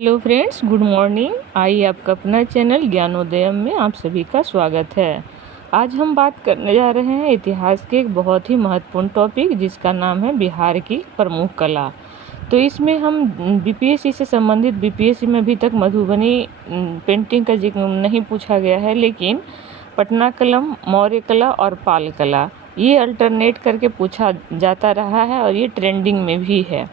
Hello friends, good morning. आइए आपका अपना चैनल ज्ञानोदयम में आप सभी का स्वागत है। आज हम बात करने जा रहे हैं इतिहास के एक बहुत ही महत्वपूर्ण टॉपिक जिसका नाम है बिहार की प्रमुख कला। तो इसमें हम बीपीएससी से संबंधित बीपीएससी में अभी तक मधुबनी पेंटिंग का जिक्र नहीं पूछा गया है, लेकिन पटना कलम, मौर्य कला और पाल कला ये अल्टरनेट करके पूछा जाता रहा है और ये ट्रेंडिंग में भी है।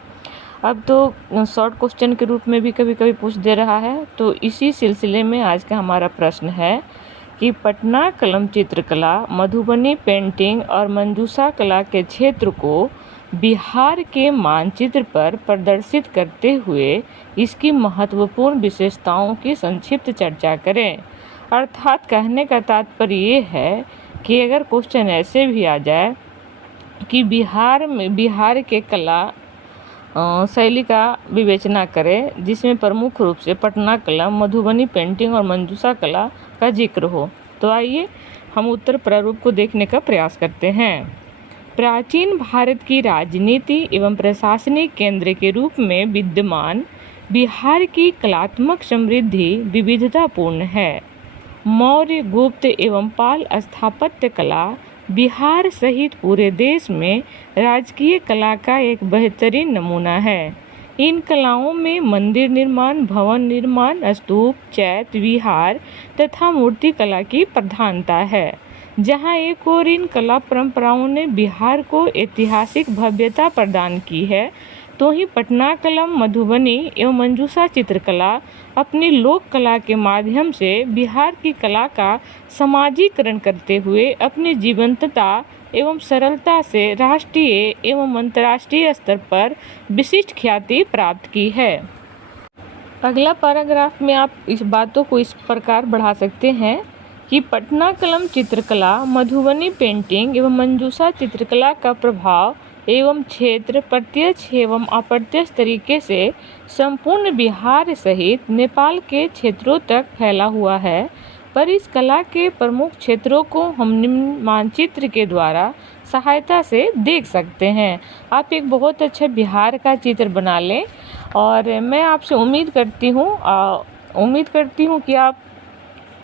अब तो शॉर्ट क्वेश्चन के रूप में भी कभी कभी पूछ दे रहा है। तो इसी सिलसिले में आज का हमारा प्रश्न है कि पटना कलम चित्रकला, मधुबनी पेंटिंग और मंजूषा कला के क्षेत्र को बिहार के मानचित्र पर प्रदर्शित करते हुए इसकी महत्वपूर्ण विशेषताओं की संक्षिप्त चर्चा करें। अर्थात कहने का तात्पर्य ये है कि अगर क्वेश्चन ऐसे भी आ जाए कि बिहार के कला शैली का विवेचना करें जिसमें प्रमुख रूप से पटना कलम, मधुबनी पेंटिंग और मंजूषा कला का जिक्र हो, तो आइए हम उत्तर प्रारूप को देखने का प्रयास करते हैं। प्राचीन भारत की राजनीति एवं प्रशासनिक केंद्र के रूप में विद्यमान बिहार की कलात्मक समृद्धि विविधतापूर्ण है। मौर्य, गुप्त एवं पाल स्थापत्य कला बिहार सहित पूरे देश में राजकीय कला का एक बेहतरीन नमूना है। इन कलाओं में मंदिर निर्माण, भवन निर्माण, स्तूप, चैत्य विहार तथा मूर्ति कला की प्रधानता है। जहां एक ओर इन कला परंपराओं ने बिहार को ऐतिहासिक भव्यता प्रदान की है, तो ही पटना कलम, मधुबनी एवं मंजूषा चित्रकला अपनी लोक कला के माध्यम से बिहार की कला का समाजीकरण करते हुए अपनी जीवंतता एवं सरलता से राष्ट्रीय एवं अंतर्राष्ट्रीय स्तर पर विशिष्ट ख्याति प्राप्त की है। अगला पैराग्राफ में आप इस बातों को इस प्रकार बढ़ा सकते हैं कि पटना कलम चित्रकला, मधुबनी पेंटिंग एवं मंजूषा चित्रकला का प्रभाव एवं क्षेत्र प्रत्यक्ष एवं अप्रत्यक्ष तरीके से संपूर्ण बिहार सहित नेपाल के क्षेत्रों तक फैला हुआ है। पर इस कला के प्रमुख क्षेत्रों को हम निम्न मानचित्र के द्वारा सहायता से देख सकते हैं। आप एक बहुत अच्छा बिहार का चित्र बना लें और मैं आपसे उम्मीद करती हूँ कि आप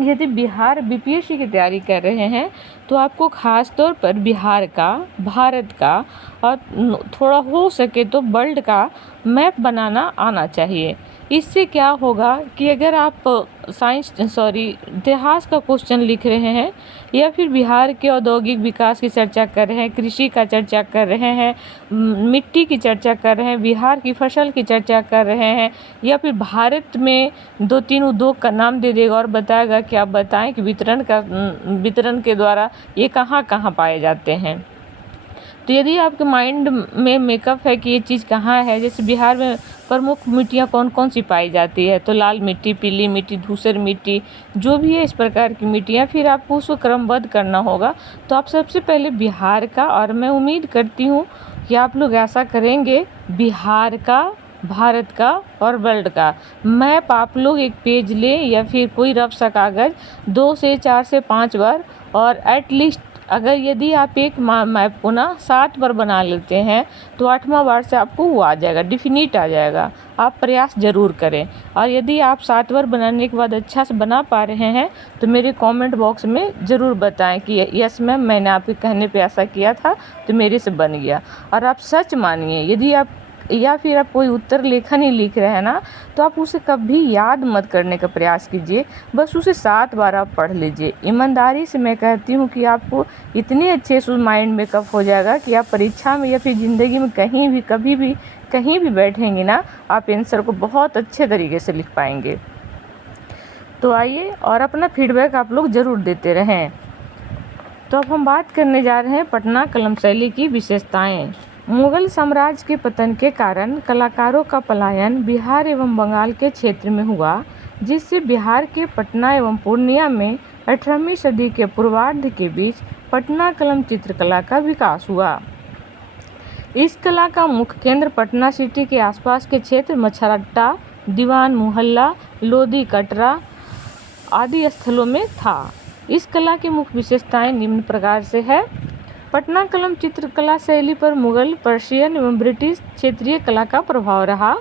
यदि बिहार बीपीएससी की तैयारी कर रहे हैं तो आपको ख़ास तौर पर बिहार का, भारत का और थोड़ा हो सके तो वर्ल्ड का मैप बनाना आना चाहिए। इससे क्या होगा कि अगर आप इतिहास का क्वेश्चन लिख रहे हैं या फिर बिहार के औद्योगिक विकास की चर्चा कर रहे हैं, कृषि का चर्चा कर रहे हैं, मिट्टी की चर्चा कर रहे हैं, बिहार की फसल की चर्चा कर रहे हैं, या फिर भारत में 2-3 उद्योग का नाम दे देगा और बताएगा कि आप बताएं कि वितरण के द्वारा ये कहाँ कहाँ पाए जाते हैं। तो यदि आपके माइंड में मेकअप है कि ये चीज़ कहाँ है, जैसे बिहार में प्रमुख मिट्टियाँ कौन कौन सी पाई जाती है, तो लाल मिट्टी, पीली मिट्टी, धूसर मिट्टी, जो भी है इस प्रकार की मिट्टियाँ, फिर आपको उसको क्रमबद्ध करना होगा। तो आप सबसे पहले बिहार का, और मैं उम्मीद करती हूँ कि आप लोग ऐसा करेंगे, बिहार का, भारत का और वर्ल्ड का मैप आप लोग एक पेज ले या फिर कोई रफ सा कागज़ 2 से 4 से 5 बार, और एटलीस्ट अगर यदि आप एक मैप को 7 बार बना लेते हैं तो 8वां बार से आपको वो आ जाएगा, डिफिनिट आ जाएगा। आप प्रयास ज़रूर करें। और यदि आप 7 बार बनाने के बाद अच्छा से बना पा रहे हैं तो मेरे कमेंट बॉक्स में ज़रूर बताएं कि यस मैम, मैंने आपके कहने पे ऐसा किया था तो मेरे से बन गया। और आप सच मानिए, यदि आप या फिर आप कोई उत्तर लेखन ही लिख रहे हैं ना, तो आप उसे कभी याद मत करने का प्रयास कीजिए, बस उसे 7 बार आप पढ़ लीजिए। ईमानदारी से मैं कहती हूँ कि आपको इतने अच्छे से माइंड मेकअप हो जाएगा कि आप परीक्षा में या फिर ज़िंदगी में कहीं भी कभी भी कहीं भी बैठेंगे ना, आप आंसर को बहुत अच्छे तरीके से लिख पाएंगे। तो आइए, और अपना फीडबैक आप लोग ज़रूर देते रहें। तो अब हम बात करने जा रहे हैं पटना कलम शैली की विशेषताएँ। मुगल साम्राज्य के पतन के कारण कलाकारों का पलायन बिहार एवं बंगाल के क्षेत्र में हुआ, जिससे बिहार के पटना एवं पूर्णिया में 18वीं सदी के पूर्वार्ध के बीच पटना कलम चित्रकला का विकास हुआ। इस कला का मुख्य केंद्र पटना सिटी के आसपास के क्षेत्र मछरट्टा, दीवान मोहल्ला, लोधी कटरा आदि स्थलों में था। इस कला की मुख्य विशेषताएं निम्न प्रकार से है। पटना कलम चित्रकला शैली पर मुगल, पर्शियन एवं ब्रिटिश क्षेत्रीय कला का प्रभाव रहा।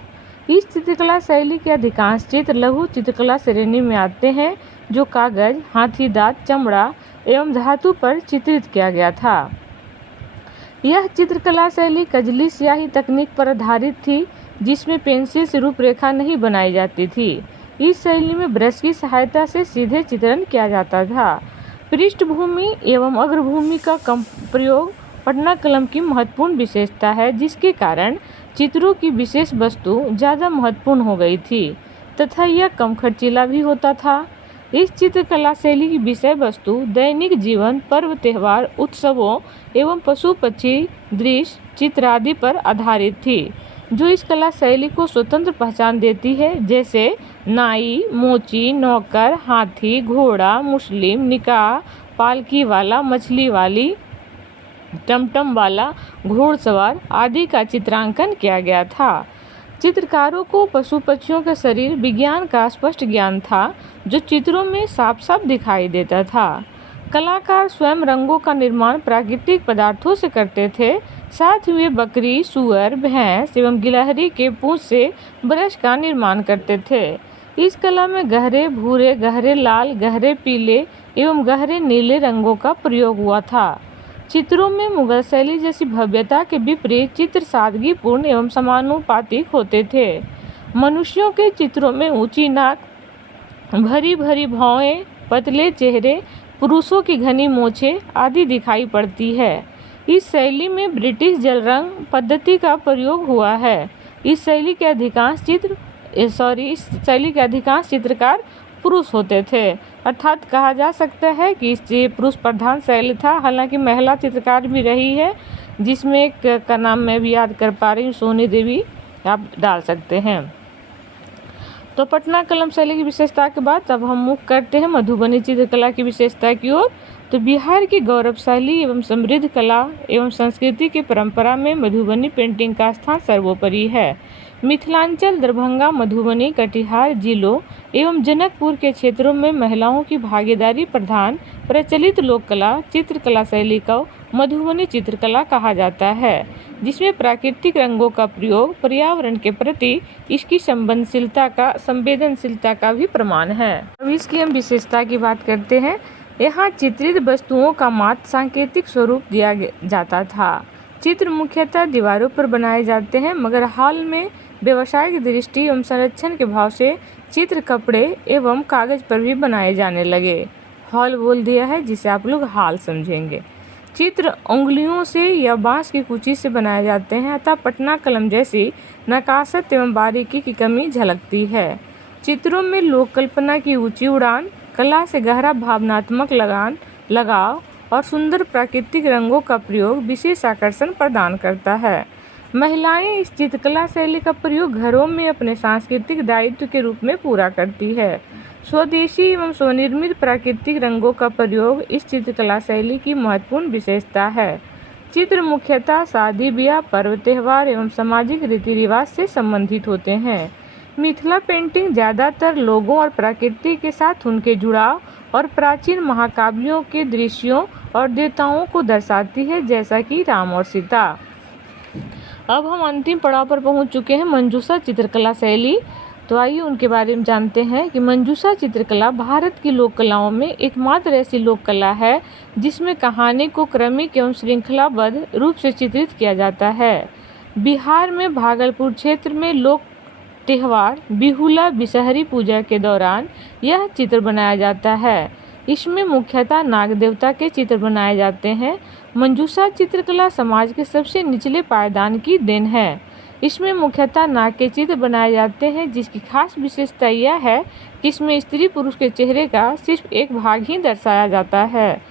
इस चित्रकला शैली के अधिकांश चित्र लघु चित्रकला श्रेणी में आते हैं, जो कागज, हाथी दांत, चमड़ा एवं धातु पर चित्रित किया गया था। यह चित्रकला शैली कजली स्याही तकनीक पर आधारित थी, जिसमें पेंसिल से रूपरेखा नहीं बनाई जाती थी। इस शैली में ब्रश की सहायता से सीधे चित्रण किया जाता था। पृष्ठभूमि एवं अग्रभूमि का कम प्रयोग पटना कलम की महत्वपूर्ण विशेषता है, जिसके कारण चित्रों की विशेष वस्तु ज़्यादा महत्वपूर्ण हो गई थी तथा यह कम खर्चीला भी होता था। इस चित्रकला शैली की विषय वस्तु दैनिक जीवन, पर्व त्योहार, उत्सवों एवं पशु पक्षी दृश्य चित्र आदि पर आधारित थी, जो इस कला शैली को स्वतंत्र पहचान देती है, जैसे नाई, मोची, नौकर, हाथी, घोड़ा, मुस्लिम, निकाह, पालकी वाला, मछली वाली, टमटम वाला, घोड़सवार आदि का चित्रांकन किया गया था। चित्रकारों को पशु पक्षियों के शरीर विज्ञान का स्पष्ट ज्ञान था, जो चित्रों में साफ साफ दिखाई देता था। कलाकार स्वयं रंगों का निर्माण प्राकृतिक पदार्थों से करते थे, साथ ही वे बकरी, सूअर, भैंस एवं गिलहरी के पूंछ से ब्रश का निर्माण करते थे। इस कला में गहरे भूरे, गहरे लाल, गहरे पीले एवं गहरे नीले रंगों का प्रयोग हुआ था। चित्रों में मुगल शैली जैसी भव्यता के विपरीत चित्र सादगीपूर्ण एवं समानुपातिक होते थे। मनुष्यों के चित्रों में ऊंची नाक, भरी भरी भौहें, पतले चेहरे, पुरुषों की घनी मूछें आदि दिखाई पड़ती है। इस शैली में ब्रिटिश जल रंग पद्धति का प्रयोग हुआ है। इस शैली के अधिकांश चित्रकार पुरुष होते थे, अर्थात कहा जा सकता है कि ये पुरुष प्रधान शैली था। हालांकि महिला चित्रकार भी रही है, जिसमें एक का नाम मैं भी याद कर पा रही हूँ, सोनी देवी, आप डाल सकते हैं। तो पटना कलम शैली की विशेषता के बाद अब हम मुख करते हैं मधुबनी चित्रकला की विशेषता की ओर। तो बिहार की गौरवशाली एवं समृद्ध कला एवं संस्कृति की परंपरा में मधुबनी पेंटिंग का स्थान सर्वोपरि है। मिथिलांचल, दरभंगा, मधुबनी, कटिहार जिलों एवं जनकपुर के क्षेत्रों में महिलाओं की भागीदारी प्रधान प्रचलित लोक कला चित्रकला शैली को मधुबनी चित्रकला कहा जाता है, जिसमें प्राकृतिक रंगों का प्रयोग पर्यावरण के प्रति इसकी संवेदनशीलता का भी प्रमाण है। अब इसकी हम विशेषता की बात करते हैं। यहाँ चित्रित वस्तुओं का मात्र सांकेतिक स्वरूप दिया जाता था। चित्र मुख्यतः दीवारों पर बनाए जाते हैं, मगर हाल में व्यावसायिक दृष्टि एवं संरक्षण के भाव से चित्र कपड़े एवं कागज पर भी बनाए जाने लगे। हॉल बोल दिया है, जिसे आप लोग हाल समझेंगे। चित्र उंगलियों से या बांस की कुची से बनाए जाते हैं, अतः पटना कलम जैसी नकाशत एवं बारीकी की कमी झलकती है। चित्रों में लोक कल्पना की ऊंची उड़ान, कला से गहरा भावनात्मक लगाव और सुंदर प्राकृतिक रंगों का प्रयोग विशेष आकर्षण प्रदान करता है। महिलाएं इस चित्रकला शैली का प्रयोग घरों में अपने सांस्कृतिक दायित्व के रूप में पूरा करती है। स्वदेशी एवं स्वनिर्मित प्राकृतिक रंगों का प्रयोग इस चित्रकला शैली की महत्वपूर्ण विशेषता है। चित्र मुख्यतः शादी ब्याह, पर्व त्योहार एवं सामाजिक रीति रिवाज से संबंधित होते हैं। मिथिला पेंटिंग ज़्यादातर लोगों और प्रकृति के साथ उनके जुड़ाव और प्राचीन महाकाव्यों के दृश्यों और देवताओं को दर्शाती है, जैसा कि राम और सीता। अब हम अंतिम पड़ाव पर पहुंच चुके हैं, मंजूषा चित्रकला शैली। तो आइए उनके बारे में जानते हैं कि मंजूषा चित्रकला भारत की लोक कलाओं में एकमात्र ऐसी लोक कला है जिसमें कहानी को क्रमिक एवं श्रृंखलाबद्ध रूप से चित्रित किया जाता है। बिहार में भागलपुर क्षेत्र में लोक त्योहार बिहुला बिसहरी पूजा के दौरान यह चित्र बनाया जाता है। इसमें मुख्यतः नाग देवता के चित्र बनाए जाते हैं। मंजूषा चित्रकला समाज के सबसे निचले पायदान की देन है। इसमें मुख्यतः नाग के चित्र बनाए जाते हैं, जिसकी खास विशेषता यह है कि इसमें स्त्री पुरुष के चेहरे का सिर्फ एक भाग ही दर्शाया जाता है।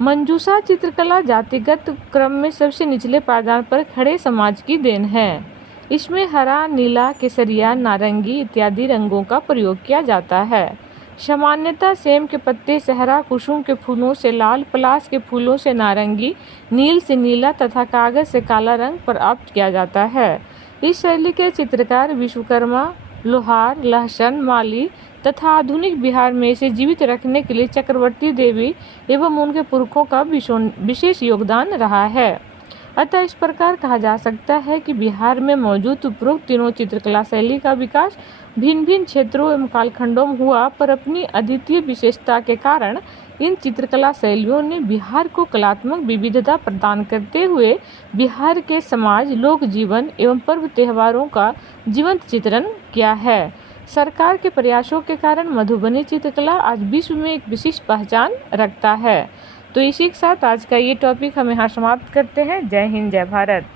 मंजूषा चित्रकला जातिगत क्रम में सबसे निचले पायदान पर खड़े समाज की देन है। इसमें हरा, नीला, केसरिया, नारंगी इत्यादि रंगों का प्रयोग किया जाता है। सामान्यतः सेम के पत्ते से हरा, कुसुम के फूलों से लाल, पलाश के फूलों से नारंगी, नील से नीला तथा कागज से काला रंग प्राप्त किया जाता है। इस शैली के चित्रकार विश्वकर्मा, लोहार, लहसन, माली तथा आधुनिक बिहार में इसे जीवित रखने के लिए चक्रवर्ती देवी एवं उनके पुरखों का विशेष योगदान रहा है। अतः इस प्रकार कहा जा सकता है कि बिहार में मौजूद उपरोक्त तीनों चित्रकला शैली का विकास भिन्न भिन्न क्षेत्रों एवं कालखंडों में हुआ, पर अपनी अद्वितीय विशेषता के कारण इन चित्रकला शैलियों ने बिहार को कलात्मक विविधता प्रदान करते हुए बिहार के समाज, लोक जीवन एवं पर्व त्योहारों का जीवंत चित्रण किया है। सरकार के प्रयासों के कारण मधुबनी चित्रकला आज विश्व में एक विशिष्ट पहचान रखता है। तो इसी के साथ आज का ये टॉपिक हम यहाँ समाप्त करते हैं। जय हिंद, जय भारत।